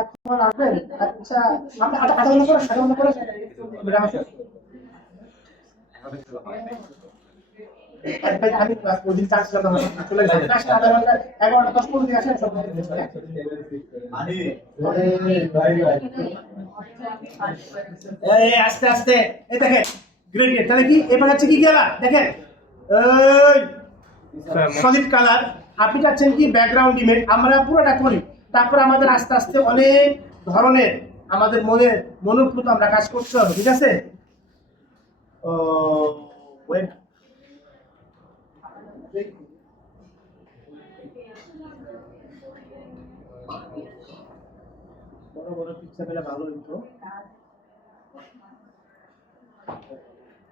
এখন আসবেন। আচ্ছা আপনি আধা ঘন্টা করে 60 মিনিট করে গ্রাম আসেন। আমি ওদিন চার্জ করলাম চলে গেলাম আসেন আধা ঘন্টা 11টা 10 মিনিট আসেন সব এই আস্তে আস্তে এই দেখেন গ্রেডিয়েন্ট তাহলে কি এবার হচ্ছে কি গেলা দেখেন এই সলিড কালার আপনি চাচ্ছেন কি ব্যাকগ্রাউন্ড ইমেজ আমরা পুরোটা করি তারপর আমাদের আস্তে আস্তে অনেক ধরনের আমাদের মনোভূত আমরা কাজ করতে হবে ঠিক আছে ও ওয়েট বড় বড় পিকচার পেলে ভালো হইতো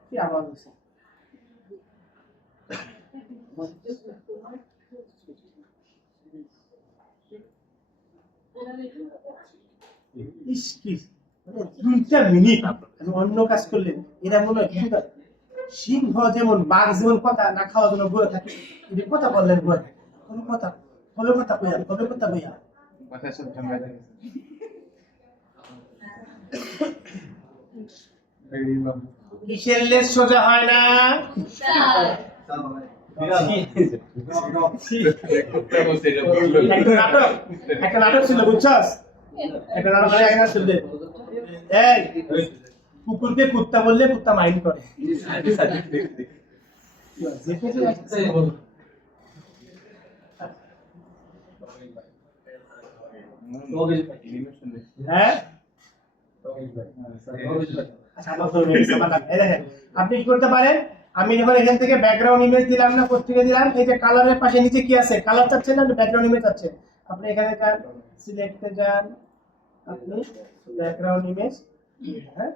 কি আওয়াজ হচ্ছে ইস কি মানে 2টা মিনিট আমি অন্য কাজ করলে এটা মনে হয় সিংহ যেমন বাঘ যেমন কথা না খাওয়ার জন্য বয়ে থাকে যদি কথা বললেন বয়ে থাকে কোনো কথা কইয়া কথা সব ঝামেলা থাকে কিসের লেজ সোজা হয় না একটা নাটক ছিল বুঝছস একটা নাটক ছিল এই কুকুরকে কুত্তা বললে কুত্তা মাইন্ড করে হ্যাঁ আপনি কি করতে পারেন আমি যখন এখান থেকে ব্যাকগ্রাউন্ড ইমেজ দিলাম না কোথেকে দিলাম এই যে কালারের পাশে নিচে কি আছে কালার চাচ্ছেন না ব্যাকগ্রাউন্ড ইমেজ চাচ্ছেন আপনি এখানে সিলেক্টে যান আপনি ব্যাকগ্রাউন্ড ইমেজ হ্যাঁ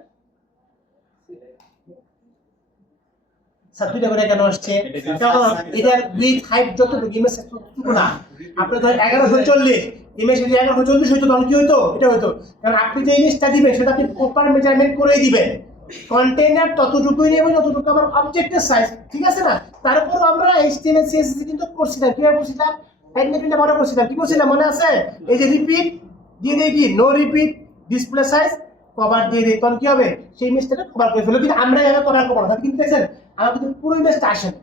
সাতুইটা করে কেন আসছে কারণ এটার উইথ হাইট যতটুকু ইমেজ ততটুকু না আপনি ধর 1140 ইমেজ যদি 1140 হইতো তখন কি হইতো এটা হইতো কারণ আপনি যে ইমেজটা দিবেন সেটা আপনি প্রপার মেজারমেন্ট করেই দিবেন কন্টেইনার ততটুকুই নেব যতটুকু আমার অবজেক্টের সাইজ ঠিক আছে না তারপর আমরা HTML CSS কিন্তু করছিলাম কিভাবে করছিলাম অ্যাডমিটটা বড় করছিলাম কি করছিলাম মনে আছে এই যে রিপিট দিয়ে দেই কি no repeat display size cover দিয়ে দেই তখন কি হবে সেই ইমেজটাকে কভার করে ফেললো কিন্তু আমরা এভাবে কভার করব না কিন্তু দেখেন আমার কিন্তু পুরো ইমেজটা আসে না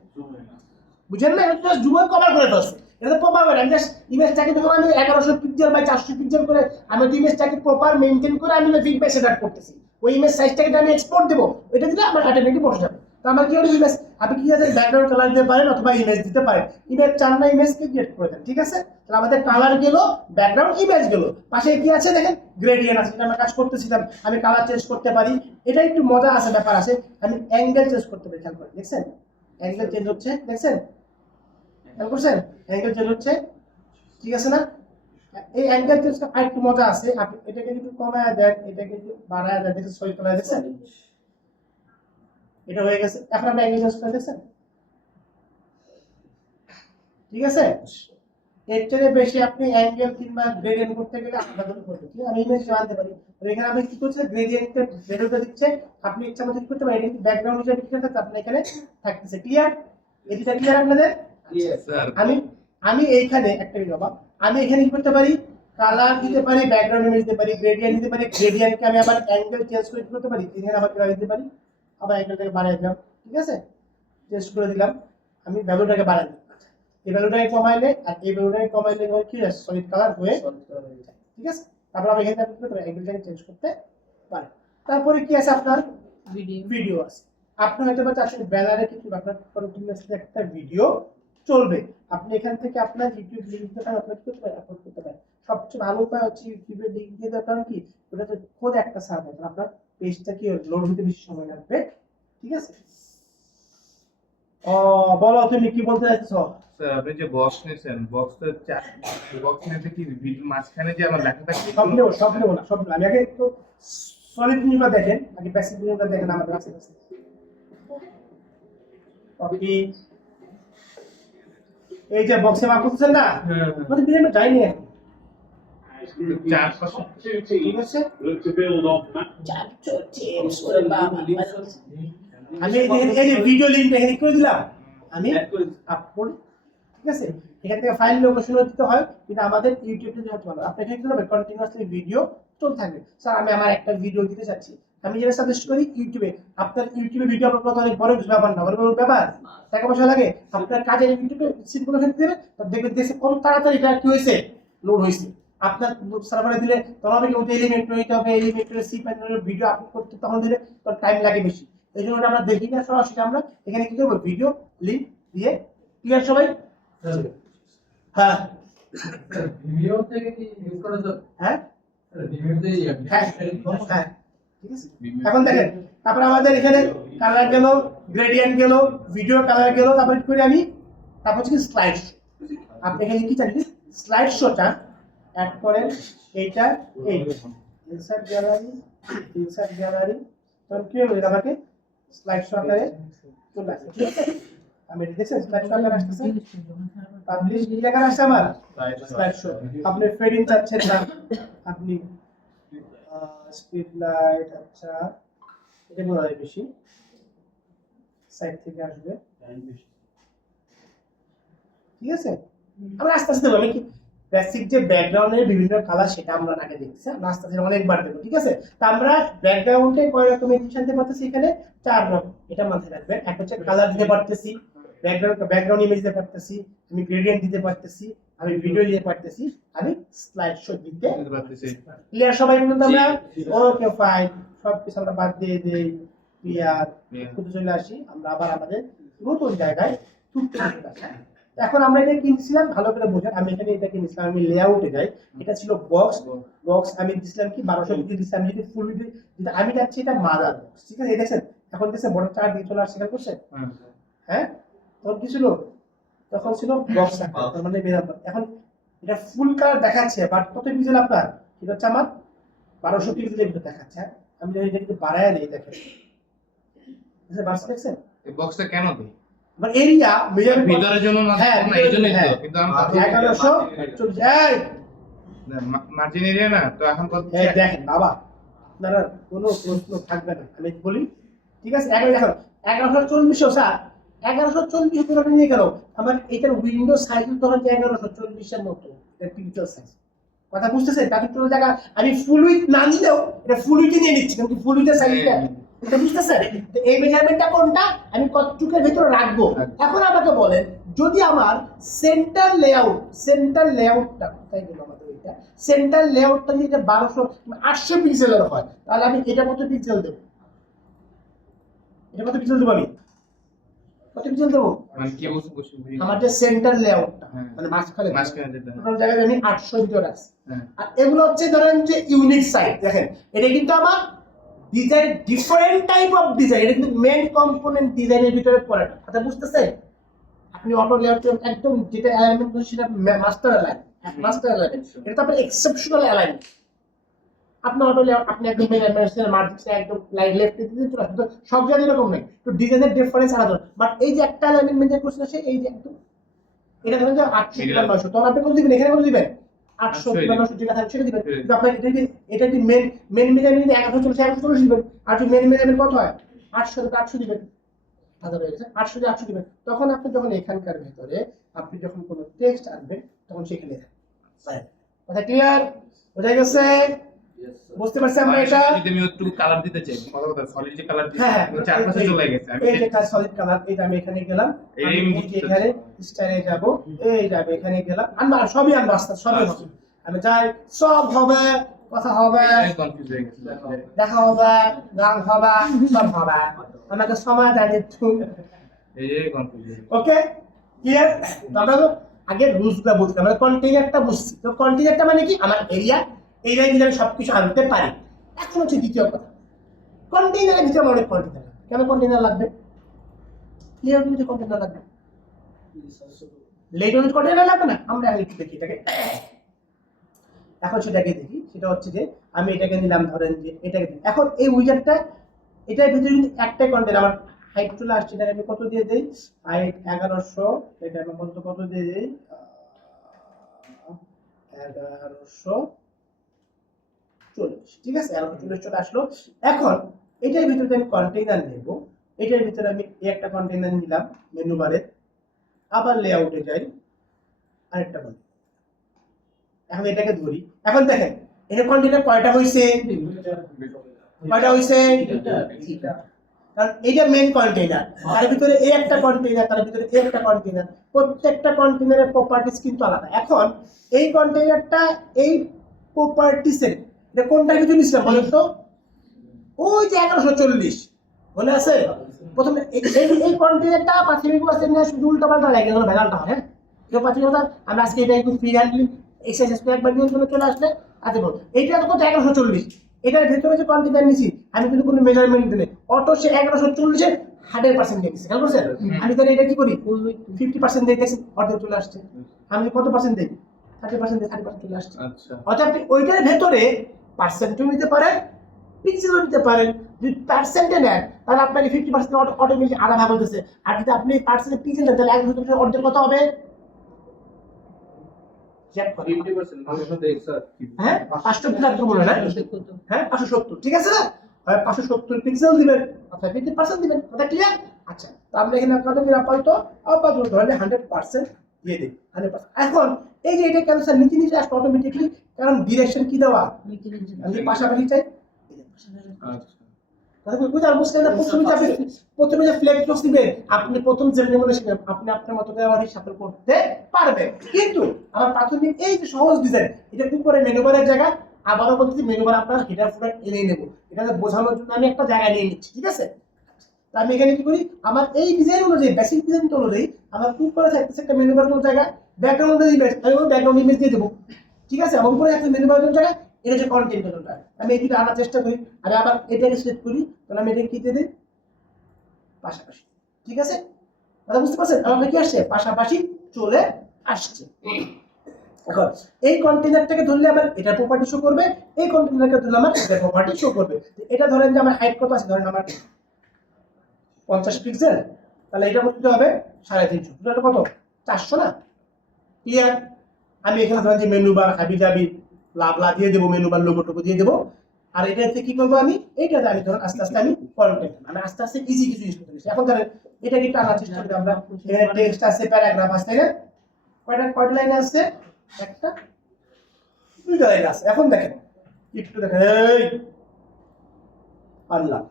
বুঝেন না এটা জুম কভার করে ফেলছে এটা প্রপার করে আমি জাস্ট ইমেজটাকে যখন আমি 1100 পিক্সেল বাই 400 পিক্সেল করে আমি ইমেজটাকে প্রপার মেইনটেইন করে আমি ফিডব্যাক সেটআপ করতেছি ওই ইমেজ সাইজটাকে আমি এক্সপোর্ট দেব এটা দিলে আমার অটোমেটিক বসে যাবে তো আমার কি হলো ইমেজ আপনি কি আছে ব্যাকগ্রাউন্ড কালার দিতে পারেন অথবা ইমেজ দিতে পারেন ইমেজ চান না ইমেজকে ক্রিয়েট করে দেন ঠিক আছে তাহলে আমাদের কালার গেল ব্যাকগ্রাউন্ড ইমেজ গেল পাশে কি আছে দেখেন গ্রেডিয়েন্ট আছে এটা আমরা কাজ করতেছিলাম আমি কালার চেঞ্জ করতে পারি এটা একটু মজা আছে ব্যাপার আছে আমি অ্যাঙ্গেল চেঞ্জ করতে পারি খেয়াল করে দেখছেন অ্যাঙ্গেল চেঞ্জ হচ্ছে দেখছেন খেয়াল করছেন অ্যাঙ্গেল চেঞ্জ হচ্ছে ঠিক আছে না এই অ্যাঙ্গেল চেঞ্জটা আরেকটু মজা আছে আপনি এটাকে একটু কমায় দেন এটাকে একটু বাড়ায় দেন দেখেন সই করে দেখছেন এটা হয়ে গেছে এখন আপনি অ্যাঙ্গেল চেঞ্জ করে দেখছেন ঠিক আছে এর চেয়ে বেশি আপনি অ্যাঙ্গেল কিংবা গ্রেডিয়েন্ট করতে গেলে আপনাদের করতে ঠিক আমি ইমেজ আনতে পারি তো এখানে আপনি কি করছেন গ্রেডিয়েন্টের ভ্যালুটা দিচ্ছে আপনি ইচ্ছা মতো কি করতে পারেন এটা ব্যাকগ্রাউন্ড হিসেবে ঠিক আছে আপনি এখানে থাকতেছে ক্লিয়ার এটা ক্লিয়ার আপনাদের यस স্যার আমি এইখানে একটা বাবা আমি এখানে কি করতে পারি কালার দিতে পারি ব্যাকগ্রাউন্ড ইমেজ দিতে পারি গ্রেডিয়েন্ট দিতে পারি গ্রেডিয়েন্টকে আমি আবার অ্যাঙ্গেল চেঞ্জ করে করতে পারি এখানে আবার কিভাবে দিতে পারি আবার অ্যাঙ্গেলটাকে বাড়াই দিলাম ঠিক আছে চেঞ্জ করে দিলাম আমি ভ্যালুটাকে বাড়াই দিলাম এই ভ্যালুটাকে কমাইলে আর এই ভ্যালুটাকে কমাইলে কি হয় সলিড কালার হয়ে ঠিক আছে তারপর আমি এখানে কি করতে পারি অ্যাঙ্গেলটাকে চেঞ্জ করতে পারি তারপরে কি আছে আপনার ভিডিও আছে আপনি হয়তো বা চাচ্ছেন ব্যানারে কিছু আপনার কন্টিনিউয়াসলি একটা ভিডিও চলবে আপনি এখান থেকে আপনার ইউটিউব লিংকটা আপলোড করতে পারেন সবচেয়ে ভালো উপায় হচ্ছে ইউটিউবের লিংক দিয়ে দেওয়ার কারণ কি ওটাতে খোদ একটা সার্ভার আপনার পেজটা কি লোড হতে বেশি সময় লাগবে ঠিক আছে বলো তুমি কি বলতে চাচ্ছ স্যার আপনি যে বক্স নিয়েছেন বক্সটা বক্স নিতে কি মাঝখানে যে আমার লেখা থাকে সব নেব না আমি আগে একটু সলিড নিউটা দেখেন আগে বেসিক নিউটা দেখেন আমাদের কাছে কপি এই যে বক্সে মাপ করছেন না মানে বিলে আমি যাইনি এখন ঠিক আছে আমি এই যে ভিডিও লিংকটা এখানে করে দিলাম আমি আপলোড ঠিক আছে এখান থেকে ফাইল লোকেশন দিতে হয়, কিন্তু আমাদের ইউটিউবে যেটা ভালো আপনি এখানে কি করবেন কন্টিনিউয়াসলি ভিডিও চলতে থাকবে। স্যার আমি আমার একটা ভিডিও দিতে চাচ্ছি, আমি যেটা সাজেস্ট করি ইউটিউবে, আপনার ইউটিউবে ভিডিও আপলোড করতে অনেক বড় কিছু ব্যাপার না, বড় বড় ব্যাপার টাকা পয়সা লাগে, আপনার কাজের ইউটিউবে সিম্পল ওখানে দিবেন, তো দেখবেন দেখে কত তাড়াতাড়ি এটা কি হয়েছে লোড হয়েছে। আপনার সার্ভারে দিলে তখন হবে ওই এলিমেন্টর নিতে হবে, এলিমেন্টরের সি প্যানেলের ভিডিও আপলোড করতে তখন দিলে তখন টাইম লাগে বেশি। এই জন্য আমরা দেখি না, সরাসরি আমরা এখানে কি করবো ভিডিও লিংক দিয়ে। ক্লিয়ার সবাই? হ্যাঁ ভিডিও থেকে কি ইউজ করা যাবে? হ্যাঁ ভিডিওতেই হ্যাঁ হ্যাঁ ঠিক আছে। এখন দেখেন তারপরে আমাদের এখানে কালার গেল, গ্রেডিয়েন্ট গেল, ভিডিও কালার গেল, তারপর কি করি আমি, তারপর হচ্ছে স্লাইড শো। আপনি এখানে কি চান স্লাইড শোটা অ্যাড করেন, এইটা এই ইনসার্ট গ্যালারি তখন কি হবে আমাকে স্লাইড শো আকারে চলে আসছে। ঠিক আছে, আমি দেখছেন স্লাইড শো আকারে আসতেছে, পাবলিশ কি লেখা আসছে আমার স্লাইড শো। আপনি ফেডিং চাচ্ছেন না, আপনি স্পিড লাইট, আচ্ছা এটা বলা হয় বেশি সাইড থেকে আসবে, ঠিক আছে। আমরা আস্তে আস্তে আমি কি বেসিক যে ব্যাকগ্রাউন্ডের বিভিন্ন কালার সেটা আমরা আগে দেখতেছি, আমরা আস্তে আস্তে অনেকবার দেবো, ঠিক আছে। তা আমরা ব্যাকগ্রাউন্ডে কয় রকম এডিশন দিতে পারতেছি, এখানে 4 রকম, এটা মাথায় রাখবেন। এক হচ্ছে কালার দিতে পারতেছি, ব্যাকগ্রাউন্ড ইমেজ দিতে পারতেছি, আমি গ্রেডিয়েন্ট দিতে পারতেছি, আমি ভিডিও দিতে পারতেছি, আমি স্লাইড শো দিতে পারতেছি। ক্লিয়ার সবাই বলুন তো আমরা? ওকে ফাইন, সব কিছু আমরা বাদ দিয়ে দেই, ক্লিয়ার। কোথায় চলে আসি আমরা আবার আমাদের নতুন জায়গায় ছুটতে আসি। এখন আমরা এটা কিনছিলাম, ভালো করে বোঝেন, আমি এখানে এটা কিনছিলাম, আমি লেআউটে যাই, এটা ছিল বক্স আমি দিছিলাম কি 1200 দিয়ে দিছিলাম, যদি ফুল যেটা আমি চাচ্ছি এটা মাদার বক্স, ঠিক আছে। এই দেখছেন এখন দেখছেন বড় 4 দিয়ে চলে আসছে, খেয়াল করছেন? হ্যাঁ তখন কি ছিল, তখন ছিল বক্স আকার, তার মানে এখন এটা ফুল কালার দেখাচ্ছে, বাট কত পিক্সেল আপনার, এটা হচ্ছে আমার 1200 পিক্সেলের ভিতরে দেখাচ্ছে। আমি যদি এটা একটু বাড়ায় দিই দেখেন, বাড়ছে দেখছেন এই বক্সটা কেন দেই? মানে এরিয়া মেজার ভিতরের জন্য না, হ্যাঁ না এইজন্যই তো, কিন্তু আমি 1140 এই মার্জিন এরিয়া না তো এখন কত এই দেখেন বাবা, আপনারা কোনো প্রশ্ন থাকবে না, আমি বলি ঠিক আছে। এখন দেখো 1140 স্যার 1140 ধরে নিয়ে গেল, আমার এটার উইন্ডো সাইজ তো হচ্ছে 1140 এর মতো, এটা পিক্সেল সাইজ, কথা বুঝতেছেন? তার টোটাল জায়গা আমি ফুল উইথ না নিলেও এটা ফুল উইথে নিয়ে নিচ্ছি, কিন্তু ফুল উইথের সাইজটা এটা বুঝতেছেন? তো এই মেজারমেন্টটা কোনটা আমি কতটুকের ভিতরে রাখবো। এখন আমাকে বলেন যদি আমার সেন্টার লেআউটটা কোথায় গেল আমাদের, এটা সেন্টার লেআউটটা যদি 800 পিক্সেলের হয়, তাহলে আমি এটা কত পিক্সেল দেবো, এটা কত পিক্সেল দেবো, আমি কত পিক্সেল দেবো, মানে কি বলছি আমার যে সেন্টার লেআউটটা হ্যাঁ। মানে মাঝখানে যেটা টোটাল জায়গায় আমি 800 ভিতরে রাখছি। হ্যাঁ আর এগুলো হচ্ছে ধরেন যে ইউনিক সাইট, দেখেন এটা কিন্তু আমার design different type of design, এটা কিন্তু মেইন কম্পোনেন্ট ডিজাইনের ভিতরে পড়ে না, কথা বুঝতেছেন? আপনি অটো লেআউট একদম যেটা অ্যালাইনমেন্ট করছেন সেটা মাস্টার অ্যালাইনমেন্ট, এটা তো আপনার এক্সেপশনাল অ্যালাইনমেন্ট। আপনি অটো লেআউট আপনি একদম মেইন অ্যালাইনমেন্ট মার্জিন একদম লাইট লেফট দিতে চলে আসবে, সব জায়গায় এরকম নেই, তো ডিজাইনের ডিফারেন্স আলাদা। বাট এই যে একটা অ্যালাইনমেন্ট মেইনটেইন করছেন সে এই যে একদম এটা ধরেন যে 800 কিংবা 900, তখন আপনি কত দিবেন, এখানে কত দিবেন 800 কিংবা 900 যেটা থাকবে সেটা দিবেন। কিন্তু আপনার এটা যদি মেন মেজারমেন্ট যদি 1140 দিবেন, আর যদি মেন মেজারমেন্ট কত হয় 800 তো 800 দিবেন, হাজার হয়ে গেছে 800 দিয়ে 800 দিবেন। তখন আপনি যখন এখানকার ভিতরে আপনি যখন কোনো টেক্সট আনবেন তখন সেখানে দেন। কথা ক্লিয়ার বোঝা গেছে? বুঝতে পারছি আমরা এটা? যদি আমি একটু কালার দিতে চাই, কথা সলিড যে কালার দিতে হ্যাঁ চারপাশে চলে গেছে, আমি এই যে সলিড কালার, এটা আমি এখানে গেলাম, আমি এই যে এখানে স্টাইলে যাব, এই যাবে এখানে গেলাম, আমরা সবই আমরা আস্তে সবই হবে, আমি যাই সব হবে, কথা হবে, কনফিউজ হয়ে গেছে। দেখা হবে, গান হবে, সব হবে, আমাকে সময় দেয় একটু। এই যে কনফিউজ ওকে ক্লিয়ার? আমরা তো আগে রুলসটা বুঝতে, আমরা কন্টেইনারটা বুঝছি, তো কন্টেইনারটা মানে কি আমার এরিয়ার ভিতরে আমি সবকিছু আনতে পারি। এখন হচ্ছে দ্বিতীয় কথা, কন্টেইনারের ভিতরে অনেক কন্টেইনার, কেন কন্টেইনার লাগবে, লেআউট ভিতরে কন্টেইনার লাগবে, লেআউট কন্টেইনার লাগবে না, আমরা একটু দেখি এটাকে। এখন সেটাকে দেখি, সেটা হচ্ছে যে আমি এটাকে নিলাম, ধরেন যে এটাকে এখন এই উইজারটা এটার ভিতরে কিন্তু একটাই কন্টেইনার, আমার হাইট চলে আসছে, এটাকে আমি কত দিয়ে দেই, হাইট 1100, এটা আমি কত দিয়ে দেই 1140, ঠিক আছে 1140 চলে আসলো। এখন এটার ভিতরে আমি কন্টেইনার নেব, এটার ভিতরে আমি একটা কন্টেইনার নিলাম মেনু বারে, আবার লেআউটে যাই, আরেকটা কন্টেনার। এখন এটাকে ধরি, এখন দেখেন এটা কন্টেনার কয়টা হয়েছে, কয়টা হয়েছে, কারণ এইটা মেইন কন্টেইনার, তার ভিতরে এই একটা কন্টেইনার, তার ভিতরে এই একটা কন্টেইনার, প্রত্যেকটা কন্টেইনারের প্রপার্টিজ কিন্তু আলাদা। এখন এই কন্টেইনারটা এই প্রপার্টিসের এটা কোনটা কিছু নিছিলাম বলেন তো, ওই যে 1140 মনে আছে, প্রথমে এই কন্টেইনারটা প্রাথমিক অবস্থায় নিয়ে শুধু উল্টাপাল্টা লাগে গেল, ভেজালটা হয়। হ্যাঁ এটা প্রাথমিক অবস্থা, আমরা আজকে এটা একটু ফ্রি হ্যান্ডলিং এক্সারসাইজ করে একবার নিয়ন্ত্রণে চলে আসলে আতে বল এইটা তো কত 1140, এটার ভেতরে যে কন্টেইনার নিছি আমি কিন্তু কোনো মেজারমেন্ট দিলে অটো সে 1140 এর 100% নিয়ে গেছে, খেয়াল করছেন। আমি তাহলে এটা কি করি 50% দিয়ে দেখছি অর্ধেক চলে আসছে, আমি কত পার্সেন্ট দেই 30% দিয়ে 30% চলে আসছে। আচ্ছা অর্থাৎ আপনি ওইটার ভেতরে পার্সেন্টও নিতে পারেন, পিক্সেলও নিতে পারেন। যদি পার্সেন্টে নেন তাহলে আপনাকে 50% অটোমেটিক আধা ভাগ হতেছে, আর যদি আপনি পার্সেন্টে পিক্সেল নেন তাহলে 100% অর্ধেক কত হবে, চেক করি 50% ভালো তো দেখ স্যার। হ্যাঁ 570 লাগতো মনে হয় না, হ্যাঁ 570 ঠিক আছে না, 570 পিক্সেল দিবেন অর্থাৎ 50% দিবেন, কথা ক্লিয়ার। আচ্ছা তো আমরা এখানে কত দিন আপাতত ধরলে 100% দিয়ে দিই 100%। এখন এই যে এটা ক্যান্সেল নিচে নিচে আসবে অটোমেটিকলি, কারণ ডিরেকশন কি দেওয়া, আমি পাশাপাশি চাই। আচ্ছা কথা বুঝার বুঝলেন না, প্রথমে যে ফ্ল্যাগ ক্লোজ দিবেন আপনি প্রথম যে নিয়মটা শিখবেন আপনি আপনার মতো করে আবার হিসাব করতে পারবেন। কিন্তু আমার প্রাথমিক এই যে সহজ ডিজাইন, এটা উপরে মেনু বারের জায়গা, আবারও বলতেছি মেনু বার আপনার হেডার ফুটার এনে নেব, এটা বোঝানোর জন্য আমি একটা জায়গা নিয়ে নিচ্ছি, ঠিক আছে। তো আমি এখানে কি করি, আমার এই ডিজাইন অনুযায়ী বেসিক ডিজাইন অনুযায়ী আমার উপরে থাকতেছে একটা মেনু বারের জায়গা, ব্যাকগ্রাউন্ড ইমেজ আমি ওই ব্যাকগ্রাউন্ড ইমেজ দিয়ে দেবো, ঠিক আছে। এবং উপরে একটা মেনু বারের জায়গা, এটা হচ্ছে কন্টেন্ট কোনটা, আমি এদিকে আনার চেষ্টা করি, আমি আবার এটাকে সিলেক্ট করি, তাহলে আমি এটাকে কি দিয়ে দিই পাশাপাশি, ঠিক আছে। কথা বুঝতে পারছেন, আমার কি আসছে পাশাপাশি চলে আসছে। এখন এই কন্টেইনারটাকে ধরলে আমার এটা প্রপার্টি শো করবে, এই কন্টেইনারকে ধরলে আমার এটা প্রপার্টি শো করবে। তো এটা ধরেন যে আমার হাইট কত আছে, ধরেন আমার 50 পিক্সেল, তাহলে এটা করতে হবে 350, এটা কত 400 না, ক্লিয়ার। আমি এখানে ধরেন যে মেনু বার হাবি জাবি লাভলা দিয়ে দেবো, মেনু বার লোগো টোগো দিয়ে দেবো। আর এটাতে কি করবো আমি, এইটাতে আমি ধরুন আস্তে আস্তে আমি কন্টেন্ট আমি আস্তে আস্তে ইজি কিছু ইউজ করতে গেছি। এখন ধরেন এটা কিন্তু আনার চেষ্টা করি আমরা, এখানে টেক্সট আছে, প্যারাগ্রাফ আছে, তাই না, কয়টা লাইন আছে, একটা দুইটা লাইন আছে। এখন দেখেন একটু দেখেন, এই আনলাম,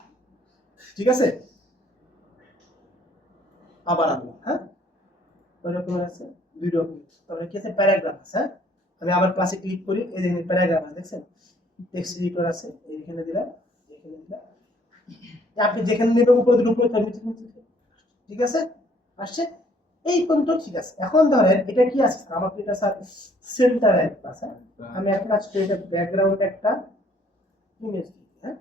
ঠিক আছে, আবার আনলাম, হ্যাঁ ওইরকম আছে দুই রকম। তারপরে কি আছে প্যারাগ্রাফ আছে, হ্যাঁ আমি আবার ক্লাসে ক্লিক করি, এই দেখেন প্যারাগ্রাফ আছে, দেখছেন টেক্সট এডিটর আছে, এইখানে দিলাম, এখানে দিলাম, আপনি যেখানে নেবেন উপরে দিলে উপরে থাকবে, ঠিক আছে আসছে এই পর্যন্ত, ঠিক আছে। এখন ধরেন এটা কি আছে আমার, এটা স্যার সেন্টার একটা আছে, আমি এখন আজকে এটা ব্যাকগ্রাউন্ড একটা ইমেজ দিই, হ্যাঁ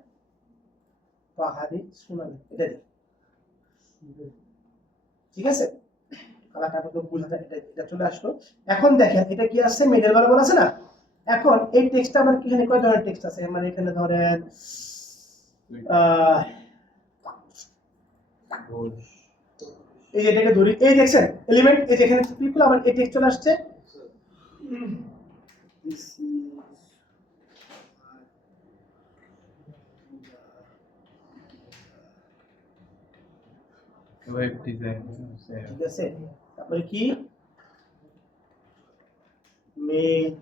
পাহাড়ি সোনালি, এটা দিই, ঠিক আছে। কালারটা তো বুঝা যায়, এটা চলে আসলো। এখন দেখেন এটা কি আছে, মিডল বরাবর আছে না। এখন এই টেক্সটটা আমার এখানে কয় ধরনের টেক্সট আছে, মানে এখানে ধরেন এই যে এটাকে ধরি, এই দেখছেন এলিমেন্ট, এই যে এখানে ক্লিক করলে আমার এই টেক্সট চলে আসছে, ওয়েব ডিজাইন, ঠিক আছে। তারপরে কি মেক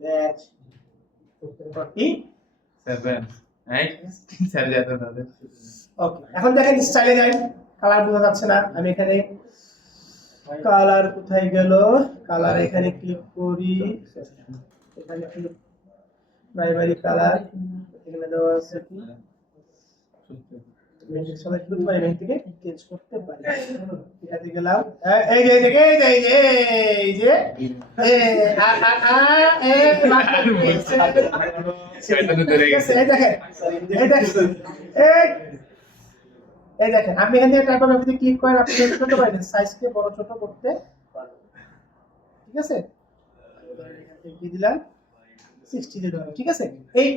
ব্যাচ 47 রাইট স্যার যাতে তাদের ওকে। এখন দেখেন স্টাইলে যাই, কালার বোঝা যাচ্ছে না, আমি এখানে কালার কোথায় গেল, কালার এখানে ক্লিক করি, এখানে ক্লিক প্রাইমারি কালার, এখানে দেওয়া আছে কি সবাই শুধু প্রাইমারি থেকে চেঞ্জ করতে পারি, এটাতে গেলাম, এই যে এই যে এই দেখেন আপনি এখান থেকে টাইপোগ্রাফিতে ক্লিক করেন, আপনি ছোট পারেন সাইজকে বড় ছোট করতে, ঠিক আছে। কি দিলাম 60 দিয়ে দিলাম, ঠিক আছে। এই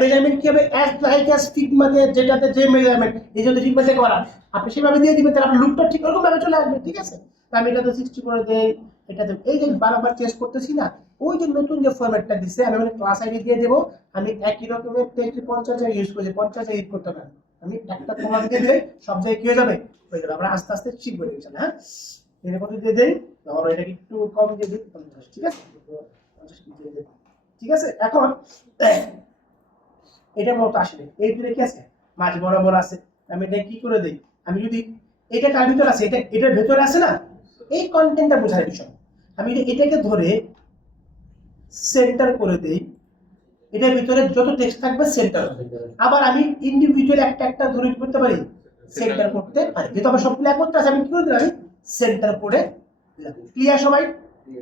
মেজারমেন্ট কি হবে, অ্যাজ লাইক অ্যাজ ফিগমাতে যেটাতে যে মেজারমেন্ট এই যদি ফিগমাতে করা আপনি সেভাবে দিয়ে দিবেন, তাহলে আপনার লুকটা ঠিক ওরকম ভাবে চলে আসবে, ঠিক আছে। তো আমি এটাতে 60 করে দেই, এটাতে এই যে বারবার চেঞ্জ করতেছি না, ওই যে নতুন যে ফরম্যাটটা দিছে আমি মানে ক্লাস আইডি দিয়ে দেব, আমি একই রকমের টেক্সট 50 ইউজ করি, 50 ইউজ করতে পারি, আমি একটা কমা দিয়ে দিলে সব জায়গায় কি হয়ে যাবে, আমরা আস্তে আস্তে শিখবো ইনশাআল্লাহ। হ্যাঁ, এর কত দিয়ে দেই, ধরো এটাকে একটু কম দিয়ে দিই 50, ঠিক আছে 50 দিয়ে দিই। ঠিক আছে, এখন এটা মত আসলে এই দুটো কি আছে, মাঝ বরাবর আছে, আমি এটা কি করে দেই, আমি যদি এটা কার ভিতর আছে, এটার ভিতরে আছে না, এই কন্টেন্টটা বোঝার বিষয়। আমি যদি এটাকে ধরে সেন্টার করে দেই, এটার ভিতরে যত টেক্সট থাকবে সেন্টার হবে। আবার আমি ইন্ডিভিজুয়াল একটা একটা ধরে কি করতে পারি, সেন্টার করতে পারি। যেহেতু আমার সবগুলো একত্র আছে, আমি কি করে দিলাম, আমি সেন্টার করে দিলাম। ক্লিয়ার সবাই?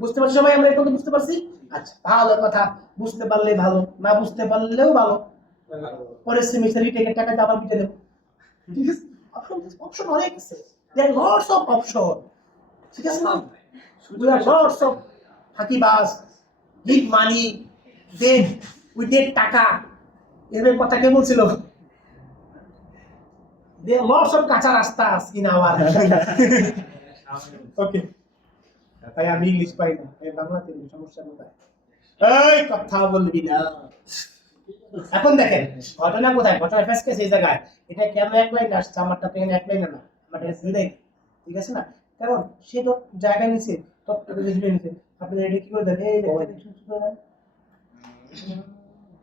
বুঝতে পারছি সবাই? আমরা এখন বুঝতে পারছি? আচ্ছা, ভালো কথা, বুঝতে পারলে ভালো, না বুঝতে পারলেও ভালো, পরের সেমিস্টারে টেকের টাকাটা আবার বিটে দেব। ঠিক আছে, অপশন অনেক আছে, দেয়ার লটস অফ অপশন। ঠিক আছে না, we are lots of ফাঁকিবাজ, give money, then we get টাকা, এর কথা কে বলছিল? there are lots of কাঁচা রাস্তা in our ওকে ভাই, আমি ইংলিশ পাই না, এই বাংলাতে সমস্যা কোথায়? এই কথা বলবি না। এখন দেখেন ঘটনা কোথায়, ঘটনা ফেস কেস এই জায়গায়। এটা কেন এক লাইন আসছে, আমারটা পেন এক লাইন না, আমারটা দুই লাইন, ঠিক আছে না? কারণ সে তো জায়গা নিছে, তত্ত্বকে লিখে নিছে, আপনি এটা কি করে দেন, এই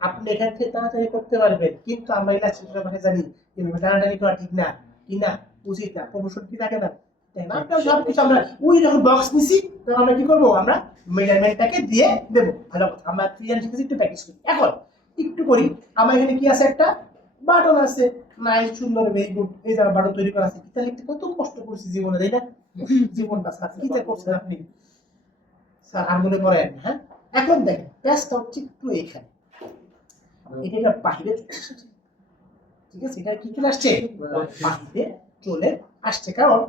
আপনি এখান থেকে তাড়াতাড়ি করতে পারবেন, কিন্তু আমরা এটা চিন্তা করে জানি এভাবে টানাটানি করা ঠিক না, কি না, উচিত না, প্রমোশন কি থাকে না, তাই না? আমরা সবকিছু আমরা ওই যখন বক্স নিছি, তখন আমরা কি করবো, আমরা মেজারমেন্টটাকে দিয়ে দেবো। ভালো কথা, আমরা ক্লিয়ার শিখেছি, একটু প্র্যাকটিস করি। এখন একটু করি, আমার এখানে কি আছে, একটা বাটন আছে, নাইস, সুন্দর, ভেরি গুড। এই যে বাটন তৈরি করা আছে, এটা লিখতে কত কষ্ট করছি জীবনে, তাই না? জীবনটা স্যার কিতে করছেন আপনি স্যার, আর মনে করেন। হ্যাঁ, এখন দেখেন পেজটা হচ্ছে একটু এইখানে, এটা বাহিরে চলে আসছে, ঠিক আছে, এটা কি চলে আসছে, বাহিরে চলে আসছে। কারণ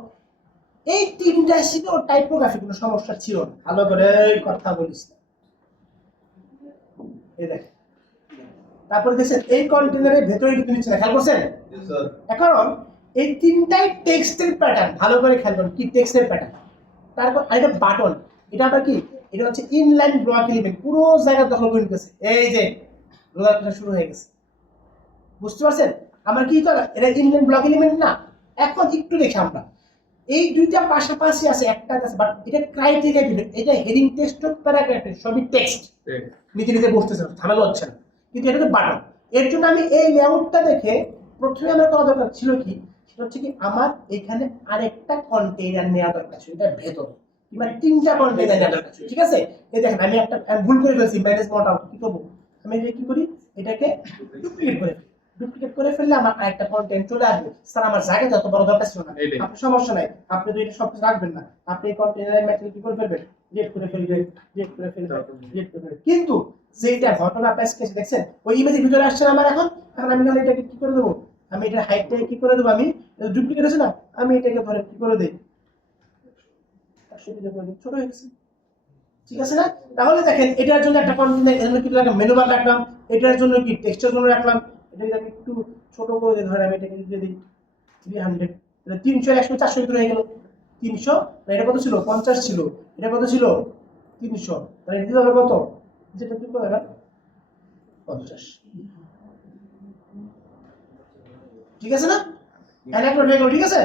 এই তিনটা ছিল টাইপোগ্রাফি, কোনো সমস্যা ছিল না। ভালো করে কথা বলিস না, এই দেখেন। তারপরে দেখছেন এই কন্টেনারের ভেতরে কিন্তু নিচ্ছে না, খেয়াল করছেন? এখন এই তিনটাই টেক্সটের প্যাটার্ন, ভালো করে খেয়াল করুন, কি টেক্সটের প্যাটার্ন। তারপর আরেকটা বাটন, এটা আবার কি, এটা হচ্ছে ইনলাইন ব্লক এলিমেন্ট, পুরো জায়গা দখল করে নিতেছে। এই যে রোলার করা শুরু হয়ে গেছে, বুঝতে পারছেন? আমরা কি করা, এটা ইনলাইন ব্লক এলিমেন্ট না। এখন একটু দেখি আমরা, এই দুইটা পাশাপাশি আছে, একটা আছে, বাট এটা ক্রাইটেরিয়া দিবেন, এটা হেডিং টেক্সট হোক, প্যারাগ্রাফ টেক্সট, সবই টেক্সট, নিচে নিচে বসতেছে, ঝামেলা হচ্ছে না। কিন্তু এটা তো বাটন। এর জন্য আমি এই লেআউটটা দেখে প্রথমে আমার করা দরকার ছিল কি, সেটা হচ্ছে কি, আমার এখানে আরেকটা কন্টেইনার নেওয়া দরকার ছিল, এটা ভেতরে, মানে তিনটা কন্টেইনার নেওয়া দরকার ছিল। ঠিক আছে, এই দেখেন আমি একটা ভুল করে ফেলছি, ম্যানেজ মোড আউট। কি করবো, আমি এটা কি করি, এটাকে ডুপ্লিকেট করে ফেললে আমার আরেকটা কন্টেন্ট চলে আসবে। স্যার আমার জায়গা যত বড় দরকার ছিল না, আপনি সমস্যা নাই, আপনি তো এটা সব কিছু রাখবেন না, আপনি এই কন্টেইনারের ম্যাটেরিয়াল কি করে ফেলবেন, ডিলিট করে ফেলবেন, ডিলিট করে ফেলবেন, ডিলিট করে ফেলবেন। কিন্তু যেটা ঘটনা পেজ কেসে দেখছেন, ওই ইমেজের ভিতরে আসছে না আমার। এখন আমি তাহলে এটাকে কি করে দেবো, আমি এটা হাইটটাকে কি করে দেবো, আমি ডুপ্লিকেট আছে না, আমি এটাকে ধরে কি করে দেই, ছোট হয়ে গেছে। ঠিক আছে না? তাহলে দেখেন এটার জন্য একটা কন্টেইনার, এর জন্য কি রাখলাম, মেনু বার রাখলাম, এটার জন্য কি টেক্সটের জন্য রাখলাম। এটাকে আমি একটু ছোট করে দিই, ধরে আমি এটাকে দিয়ে দিই 300, এটা 300, 100, 400 ভিতরে হয়ে গেল। 300, এটা কত ছিল, 50 ছিল, এটা কত ছিল, 300, তাহলে এটা দিতে হবে কত, যেটা তুমি বলে 50। ঠিক আছে না? এক হয়ে গেল, ঠিক আছে,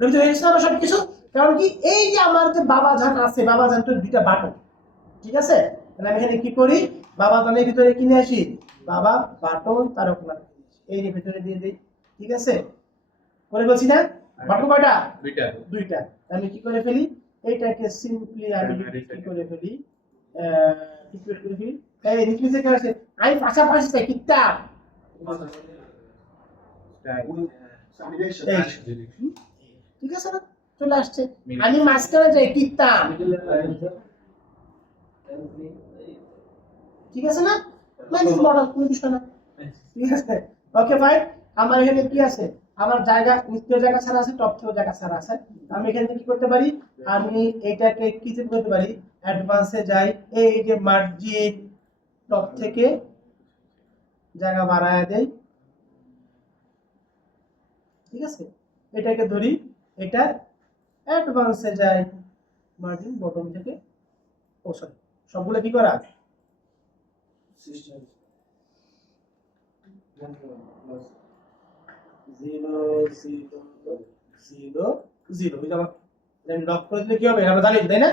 রবিতে হয়ে গেছে না সবকিছু। কারণ কি, এই যে আমার যে বাবা জান আছে, বাবা জান তো দুইটা বাটন, ঠিক আছে, তাহলে আমি এখানে কি করি, বাবা জানের ভিতরে কিনে আসি, বাবা বাটন তারকলা, এই যে ভিতরে দিয়ে দিই। ঠিক আছে, করে বলছি না, বাটন কয়টা, দুইটা। আমি কি করে ফেলি, এইটাকে সিম্পলি আমি কি করে ফেলি, ইকুয়েট করে ফেলি। এই নিচে কি আছে, আমি পাশাপাশি চাই কিতাব, ঠিক আছে না, চলে আসছে। আমি মাঝখানে যাই কিতাব, ঠিক আছে না, ম্যানেজ মডেল, কোনো বিষয় না। ঠিক আছে, ওকে ফাইন। আমার এখানে কি আছে, আমার জায়গা নিচের জায়গা ছাড়া আছে, টপ থেকেও জায়গা ছাড়া আছে। আমি এখানে কি করতে পারি, আমি এটাকে কি করতে পারি, অ্যাডভান্সে যাই, এই যে মার্জিন, টপ থেকে জায়গা বাড়ায় দেই। ঠিক আছে, এটাকে ধরি, এটা অ্যাডভান্সে যাই, মার্জিন বটম থেকে, ও সরি, সবগুলো কি করা, ওই যে আমার লক করে দিলে কি হবে আমরা জানি তাই না?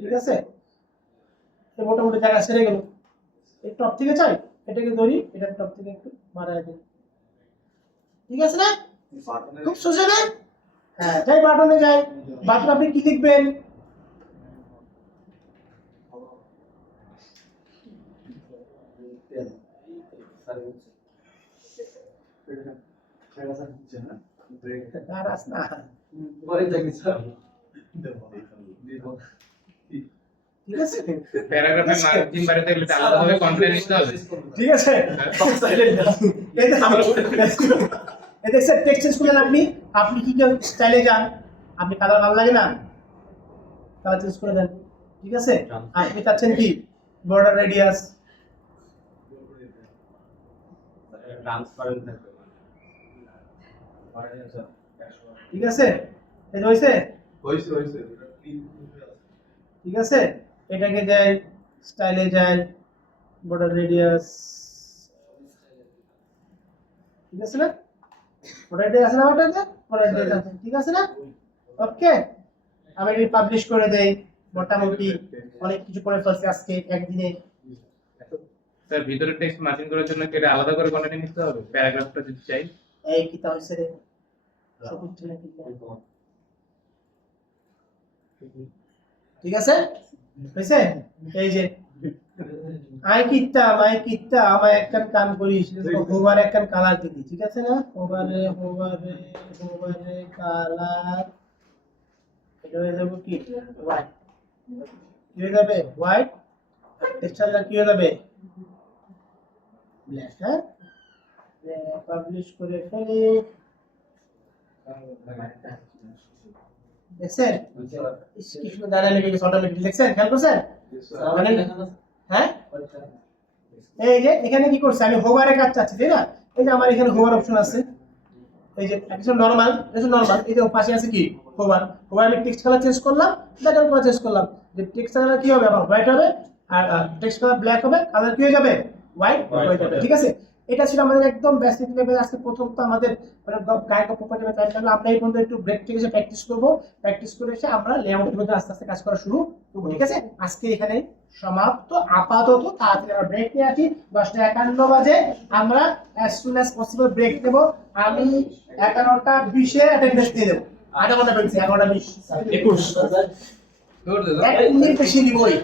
ঠিক আছে, তো মোটামুটি জায়গা সেরে গেল। এই টপ থেকে চাই এটাকে ধরি, এটা টপ থেকে একটু বাড়ায় দিই। ঠিক আছে না? খুব সোজা না? হ্যাঁ, যাই বাটনে যাই। বাটন আপনি কি লিখবেন? দাঁড়াস না। ঠিক আছে, প্যারাগ্রাফের মার্জিন বাড়াতে গেলে আলাদাভাবে কন্টেন্ট নিতে হবে। ঠিক আছে। এই দেখছেন টেক্সট চেঞ্জ করলেন আপনি, আপনি কি স্টাইলে যান, আপনি কালার ভালো লাগে না কালার চেঞ্জ করে দেন। ঠিক আছে, আপনি চাচ্ছেন কি বর্ডার রেডিয়াস, ঠিক আছে, এই যে হইছে। ঠিক আছে, এটাকে যাই স্টাইলে যাই বর্ডার রেডিয়াস, ঠিক আছে না? বর্ডার রেডিয়াস আছে না? বর্ডার রেডিয়াস আছে, ঠিক আছে না? ওকে, আমি এটা পাবলিশ করে দেই। মোটামুটি অনেক কিছু করে ফেলছি আজকে একদিনে। স্যার ভিতরে টেক্সট মার্জিন করার জন্য কি এটা আলাদা করে কন্টেন্ট নিতে হবে প্যারাগ্রাফটা যদি চাই? এই কিতা হইছে রে, সবুজ ছিল কিতা। ঠিক আছে, হইছে। এই যে আই কিতা আমায় একখান কাম করিস, হোভার একখান কালার দিবি, ঠিক আছে না? হোভারে কালার, এটা হয়ে যাবে কি হোয়াইট, কি হয়ে যাবে হোয়াইট, টেক্সচারটা কি হয়ে যাবে ব্ল্যাক। হ্যাঁ, পাবলিশ করে ফেলি। দেখছেন কি সুন্দর ডায়নামিক অটোমেটিক, দেখছেন খেয়াল করছেন? হ্যাঁ, এই যে এখানে কি করছে, আমি হোভারে কাজ চাচ্ছি তাই না? এই যে আমার এখানে হোভার অপশন আছে, এই যে একদম নরমাল, এই যে পাশে আছে কি হোভার। আমি টেক্সট কালার চেঞ্জ করলাম, ব্যাকগ্রাউন্ড কালার চেঞ্জ করলাম, যে টেক্সট কালার কি হবে আমার হোয়াইট হবে, আর টেক্সট কালার ব্ল্যাক হবে, কালার কি হয়ে যাবে হোয়াইট হয়ে যাবে। ঠিক আছে, এটা ছিল আমাদের একদম বেসিক লেভেল। আজকে প্রথম তো আমাদের মানে গায়ক প্রপার্টি টাইম লাগলো, আমরা এই পর্যন্ত একটু ব্রেক থেকে এসে প্র্যাকটিস করবো। প্র্যাকটিস করে এসে আমরা লেআউটের মধ্যে আস্তে আস্তে কাজ করা শুরু করবো। ঠিক আছে, আজকে এখানে সমাপ্ত আপাতত। তাড়াতাড়ি আমরা ব্রেক নিয়ে আসি, 10:51 বাজে আমরা as soon as possible break নেব। আমি 11:20 অ্যাটেন্ডেন্স দিয়ে দেবো, আধা ঘন্টা বেশি, 11:20 21 এক মিনিট বেশি নিবই।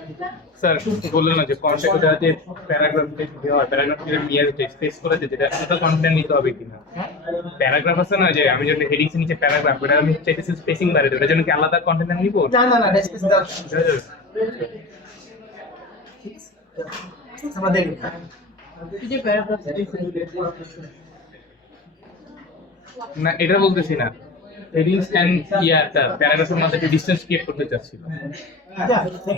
স্যার বললেন না যে কন্টেন্ট যে প্যারাগ্রাফ টেক্সট দেওয়া হয়, প্যারাগ্রাফ থেকে নিয়ে টেক্সট পেস্ট করে দিতে, এটা একটা কন্টেন্ট নিতে হবে কিনা? প্যারাগ্রাফ আছে না, যে আমি যদি হেডিংস নিচে প্যারাগ্রাফ, এটা আমি চাইতেছি স্পেসিং বাড়াতে দেব, এটার জন্য কি আলাদা কন্টেন্ট নিব? না রেসপেক্ট দাও, আমরা দেখব। না এটা বলতেছি না, হেডিংস এন্ড প্যারাগ্রাফের মধ্যে একটা ডিসটেন্স ক্রিয়েট করতে চাচ্ছি।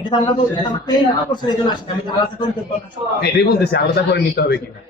এটা আমরা তো পেন করতে এই জন্য আসলে আমি আলাদা করে এটাই বলতেছি আলাদা করে নিতে হবে কিনা।